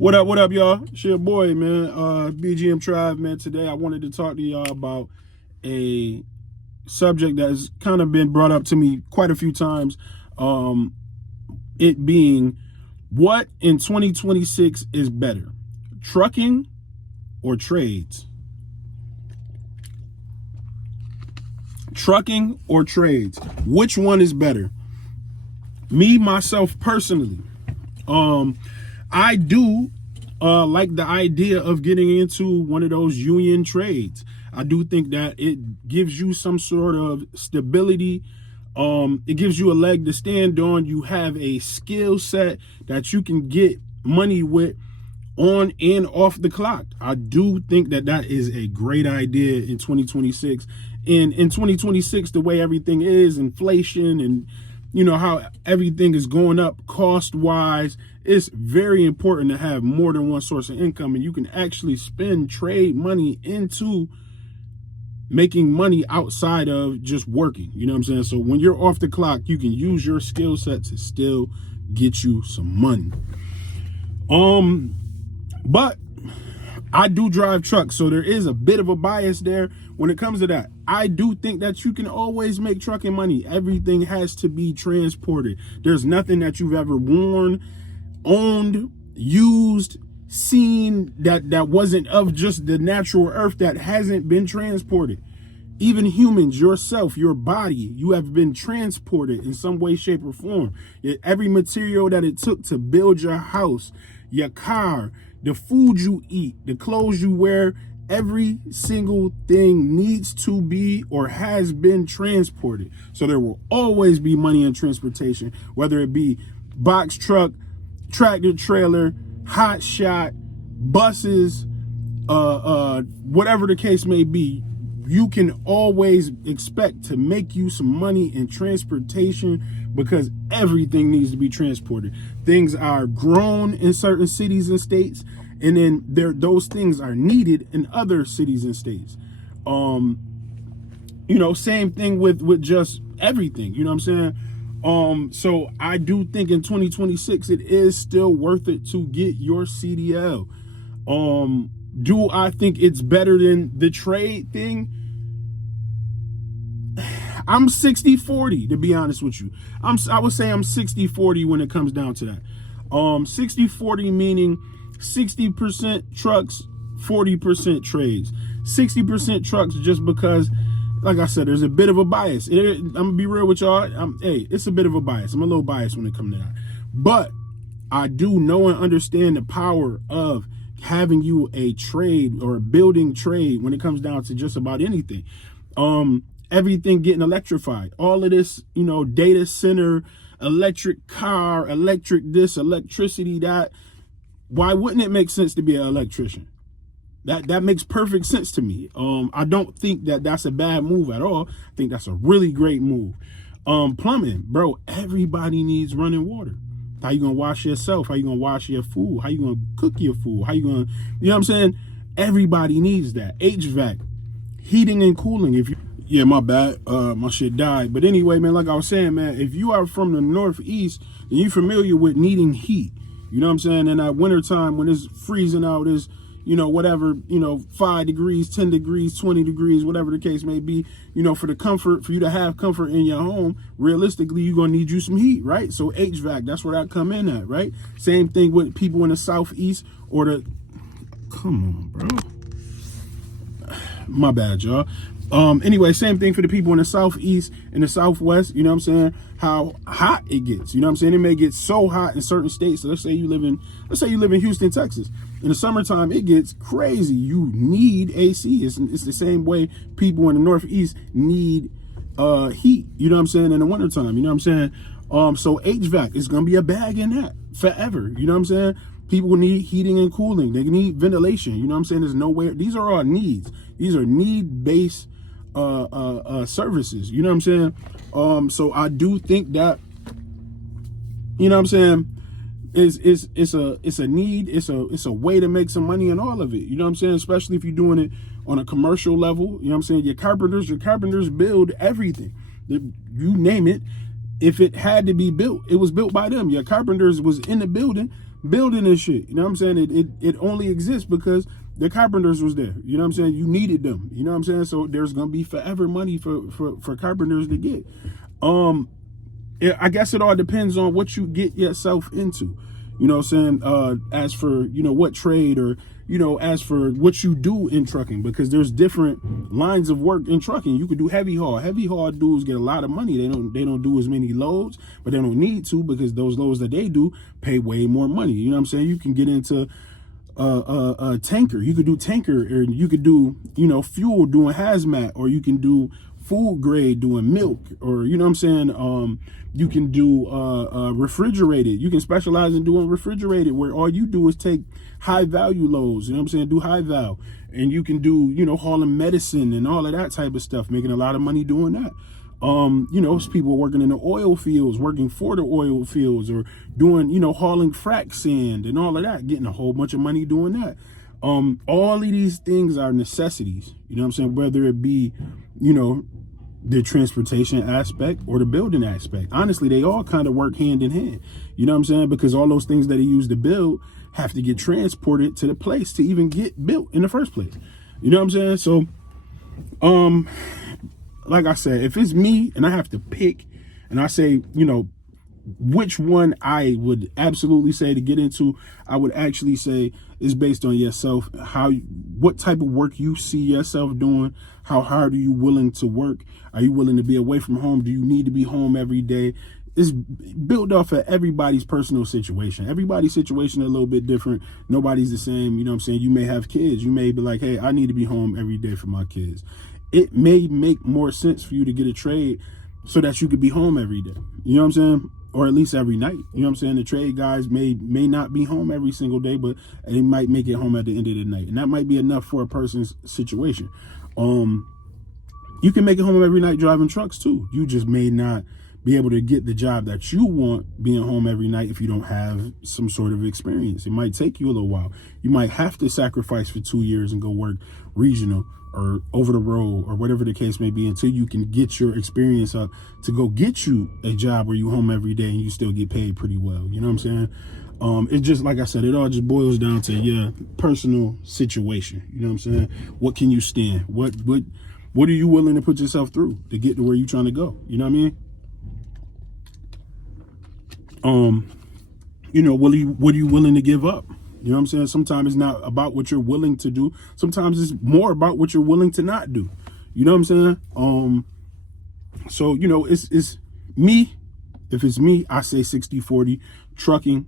What up, y'all? It's your boy, man. BGM Tribe, man. Today I wanted to talk to y'all about a subject that has kind of been brought up to me quite a few times. It being, what in 2026 is better, trucking or trades? Trucking or trades? Which one is better? Me, myself, personally, I do like the idea of getting into one of those union trades. I do think that it gives you some sort of stability. It gives you a leg to stand on. You have a skill set that you can get money with on and off the clock. I do think that that is a great idea in 2026. And in 2026, the way everything is, inflation and you know how everything is going up cost wise, it's very important to have more than one source of income, and you can actually spend trade money into making money outside of just working. You know what I'm saying? So when you're off the clock, you can use your skill set to still get you some money. But I do drive trucks, so there is a bit of a bias there when it comes to that. I do think that you can always make trucking money. Everything has to be transported. There's nothing that you've ever worn, owned, used, seen that wasn't of just the natural earth that hasn't been transported. Even humans, yourself, your body, you have been transported in some way, shape, or form. Every material that it took to build your house, your car, the food you eat, the clothes you wear, every single thing needs to be or has been transported. So there will always be money in transportation, whether it be box truck, tractor trailer, hot shot, buses, whatever the case may be. You can always expect to make you some money in transportation because everything needs to be transported. Things are grown in certain cities and states, and then those things are needed in other cities and states. Same thing with just everything, you know what I'm saying? So I do think in 2026 it is still worth it to get your CDL. Do I think it's better than the trade thing? I'm 60-40, to be honest with you. I would say I'm 60-40 when it comes down to that. 60-40 meaning 60% trucks, 40% trades. 60% trucks just because, like I said, there's a bit of a bias. I'm gonna be real with y'all. It's a bit of a bias. I'm a little biased when it comes to that. But I do know and understand the power of having you a trade or a building trade when it comes down to just about anything. Everything getting electrified. All of this, data center, electric car, electric this, electricity that. Why wouldn't it make sense to be an electrician? That makes perfect sense to me. I don't think that that's a bad move at all. I think that's a really great move. Plumbing, bro, everybody needs running water. How you gonna wash yourself? How you gonna wash your food? How you gonna cook your food? How you gonna, you know what I'm saying? Everybody needs that. HVAC, heating and cooling. Yeah, my bad. My shit died. But anyway, man, like I was saying, man, if you are from the Northeast and you're familiar with needing heat, you know what I'm saying? In that wintertime when it's freezing out, is, whatever, 5 degrees, 10 degrees, 20 degrees, whatever the case may be, for you to have comfort in your home, realistically, you're going to need you some heat, right? So HVAC, that's where that come in at, right? Same thing with people in the Southeast come on, bro. My bad, y'all. Anyway, same thing for the people in the Southeast and the Southwest, you know what I'm saying? How hot it gets, you know what I'm saying? It may get so hot in certain states. So let's say you live in Houston, Texas. In the summertime, it gets crazy. You need AC. It's the same way people in the Northeast need heat, you know what I'm saying, in the wintertime, you know what I'm saying? So HVAC is gonna be a bag in that forever, you know what I'm saying? People need heating and cooling. They need ventilation, you know what I'm saying? There's no way. These are all needs. These are need-based services, you know what I'm saying? So I do think that, you know what I'm saying, it's a need, it's a way to make some money in all of it, you know what I'm saying? Especially if you're doing it on a commercial level, you know what I'm saying? Your carpenters build everything. You name it. If it had to be built, it was built by them. Your carpenters was in the building building this shit. You know what I'm saying? It only exists because the carpenters was there. You know what I'm saying? You needed them. You know what I'm saying? So there's gonna be forever money for carpenters to get. I guess it all depends on what you get yourself into. You know what I'm saying? As for, you know, what trade, or, you know, as for what you do in trucking, because there's different lines of work in trucking. You could do heavy haul. Heavy haul dudes get a lot of money. They don't do as many loads, but they don't need to, because those loads that they do pay way more money. You know what I'm saying? You can get into a tanker. You could do tanker, or you could do, you know, fuel doing hazmat, or you can do food grade doing milk, or, you know what I'm saying? You can do refrigerated. You can specialize in doing refrigerated, where all you do is take high value loads. You know what I'm saying? Do high val. And you can do, you know, hauling medicine and all of that type of stuff, making a lot of money doing that. You know, people working in the oil fields, working for the oil fields, or doing, you know, hauling frac sand and all of that, getting a whole bunch of money doing that. All of these things are necessities, you know what I'm saying? Whether it be, you know, the transportation aspect or the building aspect. Honestly, they all kind of work hand in hand. You know what I'm saying? Because all those things that they use to build have to get transported to the place to even get built in the first place. You know what I'm saying? So, like I said, if it's me and I have to pick, and I say, you know, which one I would absolutely say to get into, I would actually say is based on yourself, what type of work you see yourself doing, how hard are you willing to work, are you willing to be away from home, do you need to be home every day? It's built off of everybody's personal situation. Everybody's situation is a little bit different. Nobody's the same. You know what I'm saying? You may have kids. You may be like, hey, I need to be home every day for my kids. It may make more sense for you to get a trade so that you could be home every day. You know what I'm saying? Or at least every night. You know what I'm saying? The trade guys may not be home every single day, but they might make it home at the end of the night. And that might be enough for a person's situation. You can make it home every night driving trucks too. You just may not be able to get the job that you want being home every night if you don't have some sort of experience. It might take you a little while. You might have to sacrifice for 2 years and go work regional or over the road or whatever the case may be until you can get your experience up to go get you a job where you home every day and you still get paid pretty well. You know what I'm saying? It just, like I said, it all just boils down to your personal situation. You know what I'm saying? What can you stand? What are you willing to put yourself through to get to where you're trying to go? You know what I mean? You know, what are you willing to give up? You know what I'm saying? Sometimes it's not about what you're willing to do. Sometimes it's more about what you're willing to not do. You know what I'm saying? So, you know, it's me. If it's me, I say 60-40. Trucking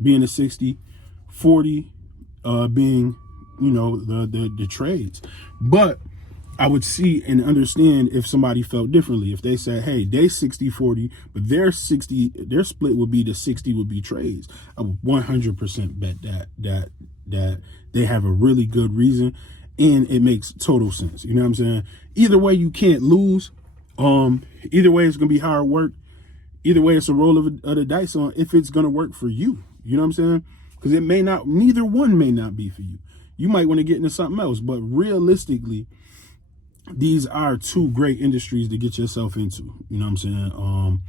being a 60, 40 being, you know, the trades. But I would see and understand if somebody felt differently. If they said, hey, they 60-40, but their split would be the 60 would be trades. I would 100% bet that they have a really good reason and it makes total sense. You know what I'm saying? Either way, you can't lose. Either way, it's going to be hard work. Either way, it's a roll of the dice on if it's going to work for you. You know what I'm saying? Because neither one may not be for you. You might want to get into something else, but realistically, these are two great industries to get yourself into. You know what I'm saying?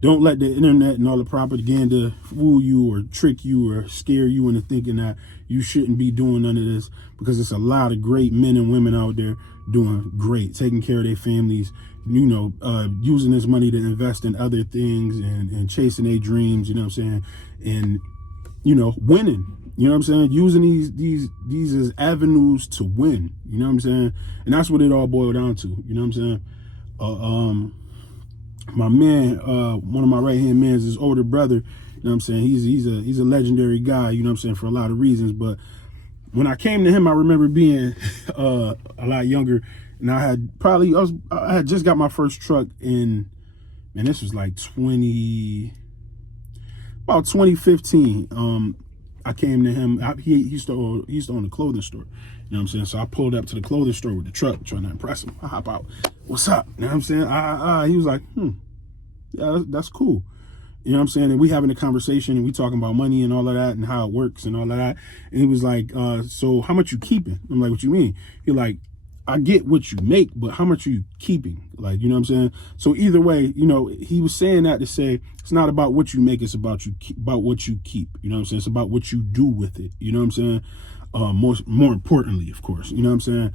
Don't let the internet and all the propaganda fool you or trick you or scare you into thinking that you shouldn't be doing none of this, because there's a lot of great men and women out there doing great, taking care of their families, you know, using this money to invest in other things and chasing their dreams, you know what I'm saying? And, you know, winning. You know what I'm saying? Using these as avenues to win. You know what I'm saying? And that's what it all boiled down to. You know what I'm saying? My man, one of my right-hand men is his older brother. You know what I'm saying? He's a legendary guy, you know what I'm saying, for a lot of reasons. But when I came to him, I remember being a lot younger. And I had just got my first truck in, and this was like about 2015. I came to him. He used to own a clothing store. You know what I'm saying? So I pulled up to the clothing store with the truck, trying to impress him. I hop out. What's up? You know what I'm saying? He was like, yeah, that's cool. You know what I'm saying? And we having a conversation and we talking about money and all of that and how it works and all of that. And he was like, so how much you keeping? I'm like, what you mean? He like, I get what you make, but how much are you keeping? Like, you know what I'm saying? So either way, you know, he was saying that to say it's not about what you make, it's about about what you keep. You know what I'm saying? It's about what you do with it. You know what I'm saying? More importantly, of course. You know what I'm saying?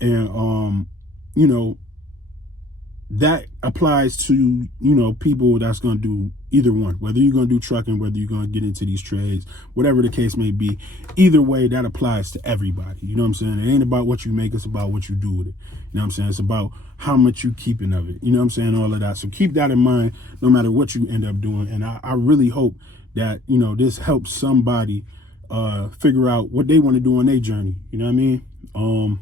And you know, that applies to, you know, people that's going to do either one, whether you're going to do trucking, whether you're going to get into these trades, whatever the case may be. Either way, that applies to everybody. You know what I'm saying? It ain't about what you make, it's about what you do with it. You know what I'm saying? It's about how much you keeping of it. You know what I'm saying? All of that. So keep that in mind no matter what you end up doing. And I really hope that, you know, this helps somebody figure out what they want to do on their journey. You know what I mean?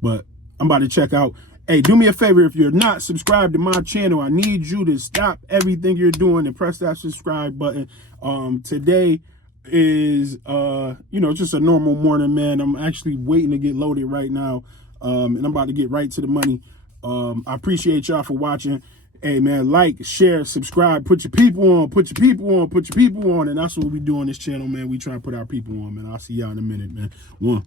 But I'm about to check out. Hey, do me a favor, if you're not subscribed to my channel, I need you to stop everything you're doing and press that subscribe button. Today is, you know, just a normal morning, man. I'm actually waiting to get loaded right now, and I'm about to get right to the money. I appreciate y'all for watching. Hey, man, like, share, subscribe, put your people on, put your people on, put your people on, and that's what we do on this channel, man. We try to put our people on, man. I'll see y'all in a minute, man. One.